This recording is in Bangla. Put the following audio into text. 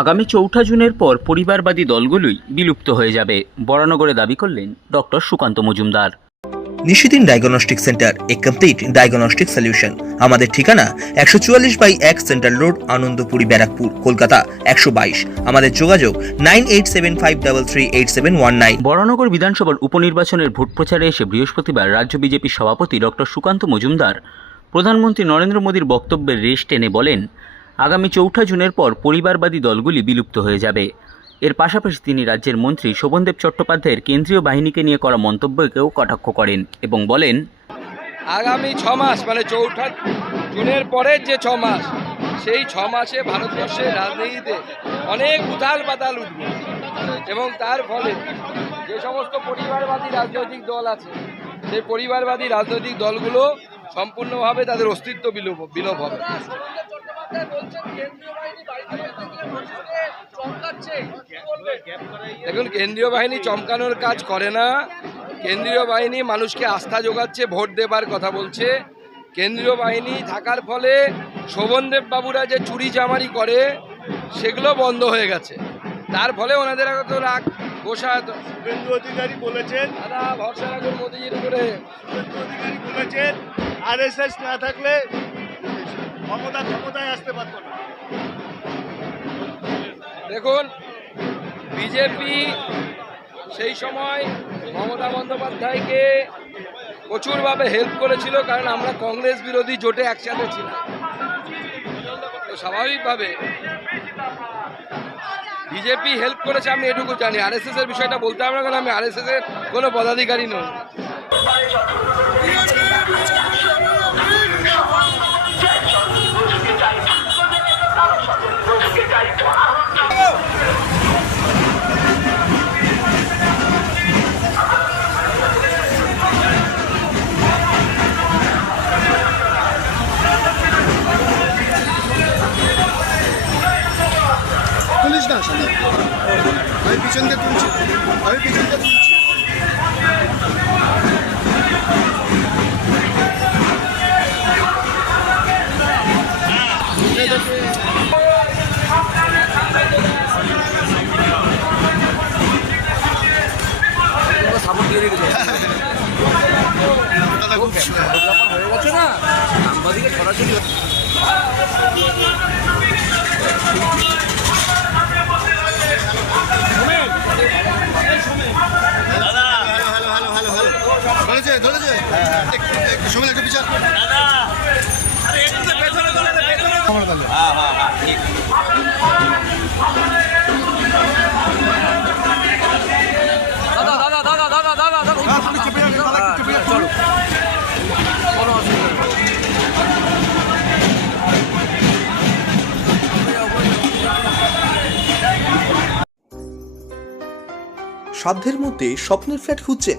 আগামী চৌঠা জুনের পর পরিবারবাদী দলগুলোই বিলুপ্ত হয়ে যাবে বরানগরে দাবি করলেন doctor Sukanta Majumdar. Nishidin diagnostic centre a complete diagnostic solution. আমাদের ঠিকানা একশো চুয়াল্লিশ বাই এক সেন্ট্রাল রোড আনন্দপুরি ব্যারাকপুর কলকাতা একশো বাইশ। আমাদের যোগাযোগ nine eight seven five double three eight seven one nine. Baranagar বিধানসভার উপনির্বাচনের ভোট প্রচারে এসে বৃহস্পতিবার রাজ্য বিজেপির সভাপতি ডক্টর সুকান্ত মজুমদার প্রধানমন্ত্রী নরেন্দ্র মোদীর বক্তব্যের রেশ টেনে বলেন আগামী চৌঠা জুনের পর পরিবারবাদী দলগুলি বিলুপ্ত হয়ে যাবে। এর পাশাপাশি তিনি রাজ্যের মন্ত্রী শোভনদেব চট্টোপাধ্যায়ের কেন্দ্রীয় বাহিনীকে নিয়ে করা মন্তব্যকেও কটাক্ষ করেন এবং বলেন, আগামী ছ মাস মানে চৌঠা জুনের পরের যে ছ মাস, সেই ছ মাসে ভারতবর্ষের রাজনীতিতে অনেক উথাল পাতাল উঠবে। এবং তার ফলে যে সমস্ত পরিবারবাদী রাজনৈতিক দল আছে, সেই পরিবারবাদী রাজনৈতিক দলগুলো সম্পূর্ণভাবে তাদের অস্তিত্ব বিলোপ বিলোপ হবে। দেখুন কেন্দ্রীয় বাহিনী চমকানোর কাজ করে না। কেন্দ্রীয় বাহিনী মানুষকে আস্থা যোগাচ্ছে ভোট দেবার কথা বলছে। কেন্দ্রীয় বাহিনী থাকার ফলে শোভনদেব বাবুরা যে চুরি চামারি করে সেগুলো বন্ধ হয়ে গেছে। তার ফলে ওনাদের এত রাগ গোসা শুভেন্দু অধিকারী বলেছেন দাদা ভরসা রাখুন মোদিজির উপরে। শুভেন্দু অধিকারী বলেছেন আরএসএস না থাকলে ক্ষমতা ক্ষমতায় আসতে পারতো না। দেখুন, বিজেপি সেই সময় মমতা বন্দ্যোপাধ্যায়কে প্রচুরভাবে হেল্প করেছিল, কারণ আমরা কংগ্রেস বিরোধী জোটে একসাথে ছিলাম। তো স্বাভাবিকভাবে বিজেপি হেল্প করেছে, আমি এটুকু জানি। আরএসএস এর বিষয়টা বলতে হবে না, কারণ আমি আরএসএস এর কোনো পদাধিকারী নই। না সামনে। আমি পিছন দিয়ে তুলছি। আমি পিছন দিয়ে তুলছি। দাদা খুব হ্যালো সময় একটু বিচার সাধ্যের মধ্যে স্বপ্নের ফ্ল্যাট খুঁজছেন